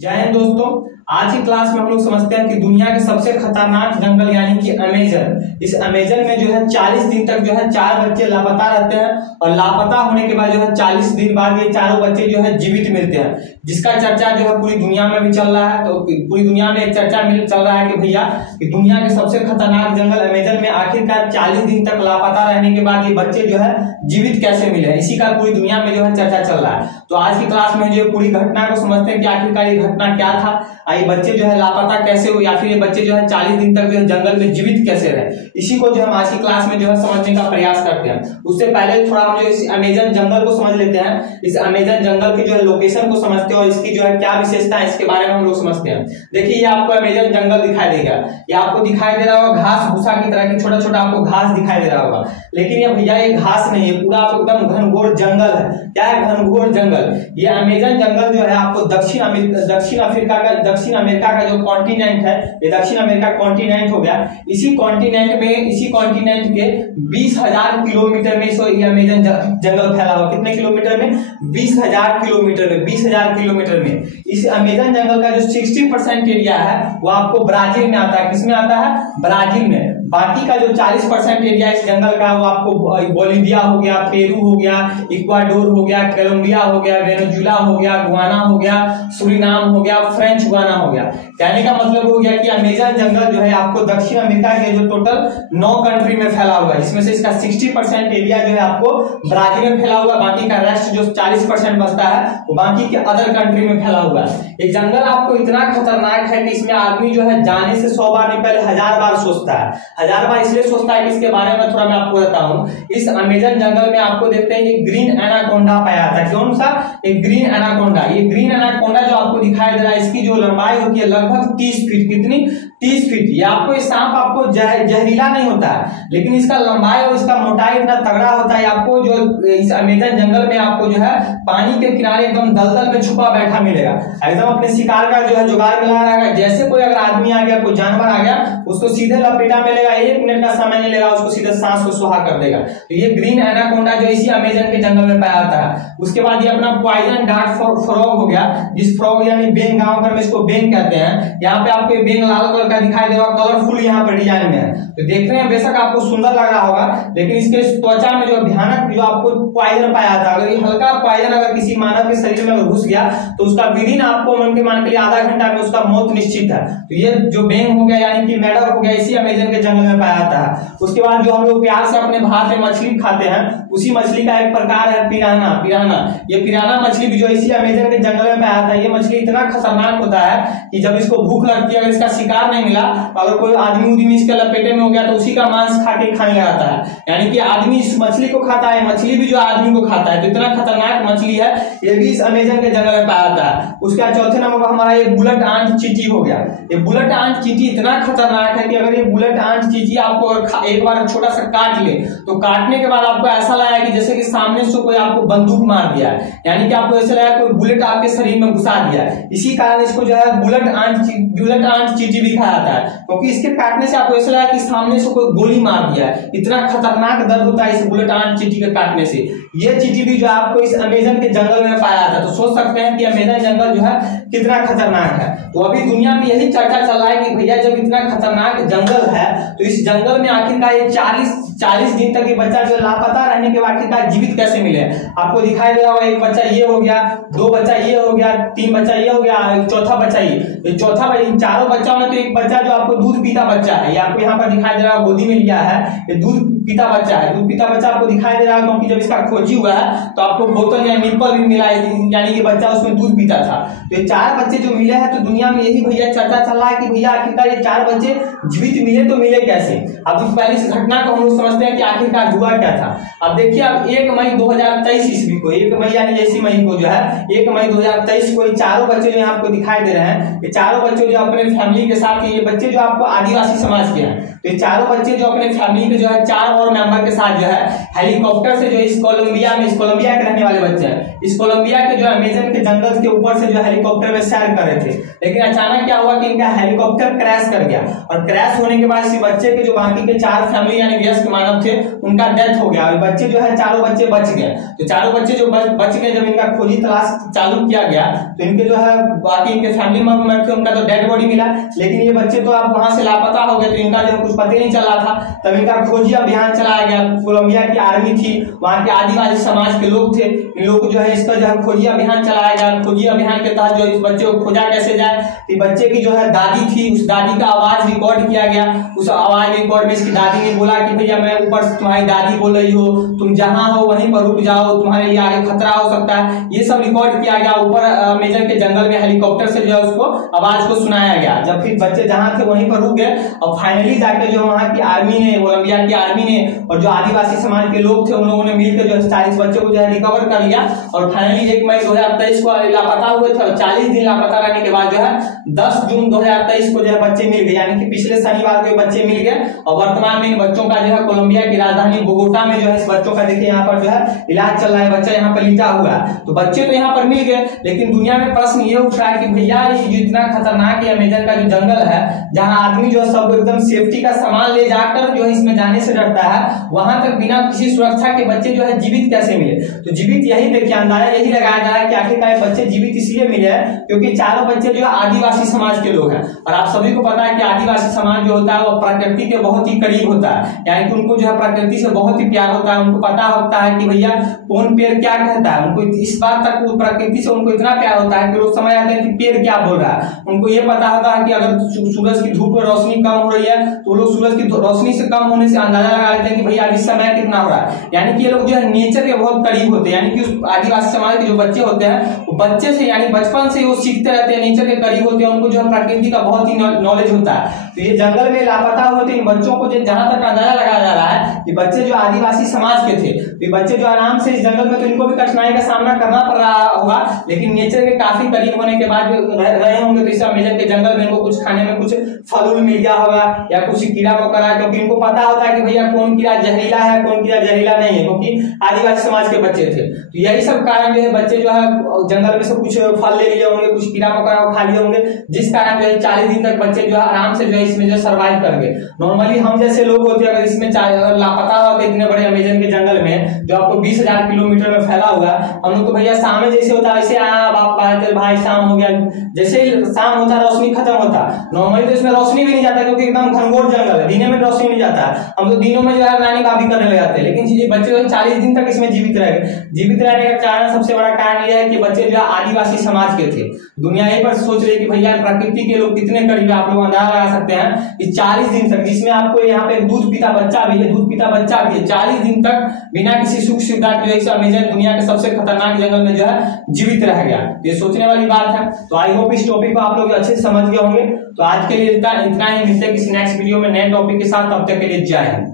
जय हिंद दोस्तों। आज की क्लास में हम लोग समझते हैं कि दुनिया के सबसे खतरनाक जंगल यानी कि अमेजन, इस अमेजन में जो है 40 दिन तक जो है 4 बच्चे लापता रहते हैं और लापता होने के बाद जो है 40 दिन बाद ये चारों बच्चे जो है जीवित मिलते हैं, जिसका चर्चा जो है पूरी दुनिया में भी चल रहा है। तो पूरी दुनिया में एक चर्चा चल रहा है कि भैया कि दुनिया के सबसे खतरनाक जंगल अमेजन में आखिरकार 40 दिन तक लापता रहने के बाद ये बच्चे जो है जीवित कैसे मिले, इसी का पूरी दुनिया में जो है चर्चा चल रहा है। तो आज की क्लास में जो पूरी घटना को समझते हैं कि आखिरकार ये घटना क्या था, ये बच्चे जो है लापता कैसे हुए या फिर ये बच्चे जो है 40 दिन तक जो है जंगल में जीवित कैसे रहे, इसी को जो हम आज की क्लास में जो है समझने का प्रयास करते हैं। उससे पहले थोड़ा हम जो इस अमेजन जंगल को समझ लेते हैं, इस अमेजन जंगल की जो है लोकेशन को समझते हैं और इसकी जो है क्या विशेषता है इसके बारे में हम लोग समझते हैं। देखिए ये आपको अमेजन जंगल दिखाई देगा, ये आपको दिखाई दे रहा होगा घास भूसा की तरह की छोटा छोटा आपको घास दिखाई दे रहा होगा, लेकिन ये भैया ये घास नहीं है, पूरा एकदम घनघोर जंगल है। क्या है? घनघोर जंगल। ये अमेजन जंगल जो है आपको दक्षिण अमेरिका का जो कॉन्टिनेंट है, ये दक्षिण अमेरिका कॉन्टिनेंट हो गया। इसी कॉन्टिनेंट के 20,000 किलोमीटर में ये अमेजन जंगल फैला हुआ। कितने किलोमीटर में? 20,000 किलोमीटर में। 20,000 किलोमीटर में इस अमेजन जंगल का जो 60% एरिया है वो आपको ब्राजील में आता है। किसमें आता है? ब्राजील में। बाकी का जो 40% एरिया इस जंगल का वो आपको बोलिविया हो गया, पेरू हो गया, इक्वाडोर हो गया, कोलंबिया हो गया, वेनेजुएला हो गया, गुआना हो गया, सूरीनाम हो गया, फ्रेंच गुआना हो गया। कहने का मतलब हो गया कि अमेजन जंगल जो है आपको दक्षिण अमेरिका के जो टोटल 9 कंट्री में फैला हुआ है, जिसमें से इसका 60% एरिया जो है आपको ब्राजील में फैला हुआ, बाकी का रेस्ट जो 40% बचता है वो बाकी के अदर कंट्री में फैला हुआ है। ये जंगल आपको इतना खतरनाक है कि इसमें आदमी जो है जाने से 100 बार नहीं पहले 1000 बार सोचता है। 1000 बार इसलिए सोचता है कि इसके बारे में थोड़ा मैं आपको बताऊं। इस अमेजन जंगल में आपको देखते हैं कि ग्रीन एनाकोंडा पाया जाता है। कौन सा? एक ग्रीन एनाकोंडा। ये ग्रीन एनाकोंडा जो आपको दिखाई दे रहा है, इसकी जो लंबाई होती है लगभग 30 फीट। कितनी? 30 फीट। ये आपको ये सांप आपको जहरीला नहीं होता है, लेकिन इसका लंबाई और इसका मोटाई इतना तगड़ा होता है। आपको जो इस अमेजन जंगल में आपको जो है पानी के किनारे एकदम दलदल में छुपा बैठा मिलेगा, एकदम अपने शिकार का जो है जुगाड़ मिला रहेगा। जैसे कोई अगर आदमी आ गया, कोई जानवर आ गया, उसको सीधे लपेटा मिलेगा, 1 मिनट का समय नहीं लेगा, उसको सीधे सांस को सुहा कर देगा। तो ये ग्रीन एनाकोंडा जो इसी अमेजन के जंगल में पाया जाता है। उसके बाद ये अपना पॉइजन डार्ट फ्रॉग हो गया, जिस फ्रॉग यानी बेंग, गांव भर में इसको बेंग कहते हैं। यहाँ पे आपको बेंग लाल कलर का दिखाई देगा, कलरफुल यहाँ पर डिजाइन में है। तो देखने में बेशक आपको सुंदर लग रहा होगा, लेकिन इसके त्वचा में जो भयानक जो आपको पॉइजन पाया था, अगर ये हल्का पॉइजन अगर किसी मानव के शरीर में घुस गया तो उसका विदिन आपको मान के लिए आधा घंटा में उसका मौत निश्चित है। तो ये जो बेंग हो गया यानी कि मेढक हो गया, इसी अमेजन के जंगल में पाया जाता है। उसके बाद जो हम लोग प्यार से अपने भारत में मछली खाते हैं, उसी मछली का एक प्रकार है पिराना। ये पिराना मछली भी जो इसी अमेजन के जंगल में पाया जाता है। ये मछली इतना खतरनाक होता है कि जब इसको भूख लगती है, अगर इसका शिकार नहीं मिला, अगर कोई आदमी इसके लपेटे में हो गया तो उसी का मांस खा के खाने लगता है। यानी कि आदमी इस मछली को खाता है, मछली भी जो आदमी को खाता है। तो इतना खतरनाक मछली है, ये भी इस अमेजन के जंगल में पाया जाता है। उसका चौथे नंबर पर हमारा ये बुलेट आंट चींटी हो गया। ये बुलेट आंट चींटी इतना खतरनाक है कि अगर ये बुलेट आंट चींटी आपको एक बार छोटा सा काट ले तो काटने के बाद आपको ऐसा लगा कि जैसे कि सामने से कोई आपको बंदूक मार दिया है, यानी कि आपको ऐसा लगा कोई बुलेट आपके शरीर में घुसा दिया है। इसी कारण इसको जो है बुलेट आंट चींटी भी कहा जाता है, क्योंकि इसके काटने से आपको ऐसा लगा कि सामने से कोई गोली मार दिया है। इतना खतरनाक दर्द होता है इस बुलेट आंट चींटी के काटने से। ये चींटी भी जो है आपको इस अमेजन के जंगल में पाया जाता है। तो सोच सकते हैं कि अमेजन जंगल जो है कितना खतरनाक है। तो अभी दुनिया में यही चर्चा चल रहा है कि भैया जब इतना खतरनाक जंगल है तो इस जंगल में आखिरकार ये 40 दिन तक ये बच्चा जो लापता रहने के बाद आखिरकार जीवित कैसे मिले। आपको दिखाई दे रहा होगा, एक बच्चा ये हो गया, 2 बच्चा ये हो गया, 3 बच्चा ये हो गया, एक चौथा बच्चा ये चौथा बच्चा। इन चारों बच्चों में तो एक बच्चा जो आपको दूध पीता बच्चा है, ये आपको यहाँ पर दिखाई दे रहा है, गोदी में लिया है, ये दूध पीता बच्चा है। दूध पीता बच्चा आपको दिखाई दे रहा है क्योंकि जब इसका खोजी हुआ है तो आपको बोतल या निप्पल भी मिला है, यानी कि बच्चा उसमें दूध पीता था। तो ये 4 बच्चे जो मिले हैं, तो दुनिया में यही भैया चर्चा चल रहा है कि भैया आखिरकार ये 4 बच्चे जीवित मिले तो मिले कैसे। अब पहले इस घटना को हम लोग समझते हैं कि आखिरकार हुआ क्या था। अब देखिए, अब 1 मई 2023 ईस्वी को, 1 मई यानी इसी मई को जो है 1 मई 2023 को ये 4 बच्चे जो आपको दिखाई दे रहे हैं, ये 4 बच्चे जो अपने फैमिली के साथ, ये बच्चे जो आपको आदिवासी समाज के हैं। तो ये चारों बच्चे जो अपने फैमिली के जो है 4 और मेंबर के साथ जो है हेलीकॉप्टर से जो इस कोलंबिया के रहने वाले बच्चे हैं, इस कोलंबिया के जो अमेजन के जंगल के ऊपर से जो हेलीकॉप्टर में सैर कर रहे थे। लेकिन अचानक क्या हुआ कि इनका हेलीकॉप्टर क्रैश कर गया, और क्रैश होने के बाद इसी बच्चे के जो बाकी के 4 फैमिली यानी वयस्क मानव थे उनका डेथ हो गया, और बच्चे जो है चारों बच्चे बच गए। तो चारों बच्चे जो बच गए, जब इनका खोजी तलाश चालू किया गया तो इनके जो है बाकी इनके फैमिली मेंबर थे उनका तो डेड बॉडी मिला, लेकिन ये बच्चे तो अब वहां से लापता हो गए, तो इनका जो कुछ पता नहीं चल रहा था। तब इनका खोजी अभियान चलाया गया, कोलंबिया की आर्मी थी, वहां के आदिवासी समाज के लोग थे, इन लोग जो है इसका जो है खोजी अभियान चलाया गया। खोजी अभियान के तहत जो इस बच्चे को खोजा कैसे जाए, तो बच्चे की जो है दादी थी, उस दादी का आवाज रिकॉर्ड किया गया। उस आवाज रिकॉर्ड में इसकी दादी ने बोला कि भैया मैं ऊपर तुम्हारी दादी बोल रही हो, तुम जहां हो वहीं पर रुक जाओ, तुम्हारे लिए आगे खतरा हो सकता है, ये सब रिकॉर्ड किया गया। ऊपर अमेजन के जंगल में हेलीकॉप्टर से जो है उसको आवाज को सुनाया गया। जब फिर बच्चे जहां थे वहीं पर रुक गए, और फाइनली जाके जो वहां की आर्मी ने, कोलंबिया की आर्मी ने और जो आदिवासी समाज के लोग थे उन लोगों ने मिलकर जो 40 बच्चों को जो है रिकवर कर लिया। और फाइनली 1 मई 2023 को लापता हुए थे, और 40 दिन लापता रहने के बाद जो है 10 जून 2023 को जो है बच्चे मिल गए, यानी कि पिछले शनिवार को बच्चे मिल गए। और वर्तमान में इन बच्चों का जो है कोलंबिया की राजधानी बोगोटा में जो है इस बच्चों का देखिए यहाँ पर जो है इलाज चल रहा है, बच्चा यहाँ पर लिटा हुआ है। तो बच्चे तो यहाँ पर मिल गए, लेकिन दुनिया में प्रश्न ये उठ रहा है कि भैया ये इतना खतरनाक है अमेजन का जो जंगल है, जहां आदमी जो है सब एकदम सेफ्टी का सामान ले जाकर जो है इसमें जाने से डरता है, वहां तक बिना किसी सुरक्षा के बच्चे जो है जीवित कैसे मिले। तो जीवित यही देखिए अंदाजा यही लगाया जा रहा है कि आखिरकार बच्चे जीवित इसलिए मिले हैं क्योंकि चारों बच्चे जो है आदिवासी समाज के लोग हैं। और आप सभी को पता है कि आदिवासी समाज जो होता है वो प्रकृति के बहुत ही करीब होता है, यानी कि उनको जो है प्रकृति से बहुत ही प्यार होता है। उनको पता होता है कि भैया कौन पेड़ क्या कहता है, उनको इस बात तक प्रकृति से उनको इतना प्यार होता है कि लोग समझ आते हैं कि पेड़ क्या बोल रहा है। उनको ये पता होता है कि अगर सूरज की धूप में रोशनी कम हो रही है तो लोग सूरज की रोशनी से कम होने से अंदाजा लगा लेते हैं कि भैया अभी समय कितना हो रहा है। यानी कि ये लोग जो है नेचर के बहुत करीब होते हैं, यानी कि उस आदिवासी समाज के जो बच्चे होते हैं वो बच्चे से यानी बचपन से वो सीखते रहते हैं, नेचर के करीब होते हैं, उनको जो है प्रकृति का बहुत ही नॉलेज होता है। तो ये जंगल में लापता हुए थे इन बच्चों को जहां तक अंदाजा लगाया जा रहा है कि बच्चे जो आदिवासी समाज के थे, तो बच्चे जो आराम से इस जंगल में, तो इनको भी कठिनाई का सामना करना पड़ रहा होगा, लेकिन नेचर के काफी करीब होने के बाद रहे होंगे, तो इस अमेजन के जंगल में इनको कुछ खाने में कुछ फल मिल गया होगा या कुछ कीड़ा मकोड़ा, क्योंकि इनको पता होता है कि भैया कौन कीड़ा जहरीला है कौन कीड़ा जहरीला नहीं है, क्योंकि आदिवासी समाज के बच्चे थे। तो यही सब कारण जो है बच्चे जो है जंगल में से कुछ फल ले लिए होंगे, कुछ कीड़ा मकोड़ा खा लिए होंगे, जिस कारण जो है 40 दिन तक बच्चे जो है आराम से जो है इसमें जो सर्वाइव कर गए। नॉर्मली हम जैसे लोग होते हैं अगर इसमें लापता होते इतने बड़े अमेजन के जंगल में जो आपको 20,000 किलोमीटर में फैला हुआ, हम लोग तो भैया शाम जैसे होता है वैसे भाई शाम हो गया, जैसे ही शाम होता रोशनी खत्म होता। नॉर्मली तो इसमें रोशनी भी नहीं जाता क्योंकि एकदम घनघोर जंगल है, दिने में रोशनी नहीं जाता, हम तो दिनों में जो है नानी भाभी करने लग जाते हैं। लेकिन बच्चे जो 40 दिन तक इसमें जीवित रह गए। जीवित रहने का कारण, सबसे बड़ा कारण यह है कि बच्चे जो आदिवासी समाज के थे। दुनिया यही पर सोच रही कि भैया प्रकृति के लोग कितने करीब, आप लोग अंदाजा लगा सकते हैं कि 40 दिन तक, जिसमें आपको यहाँ पे दूध पीता बच्चा भी है, दूध पीता बच्चा भी है, 40 दिन तक बिना किसी सुख सुविधा के जो अमेजन दुनिया के सबसे खतरनाक जंगल में जो है जीवित रह गया। ये सोचने वाली बात है। तो आई होप इस टॉपिक को आप लोग अच्छे से समझ गए होंगे। तो आज के लिए इतना ही, मिलते हैं किसी नेक्स्ट वीडियो में नए टॉपिक के साथ। तब तक के लिए जय हिंद।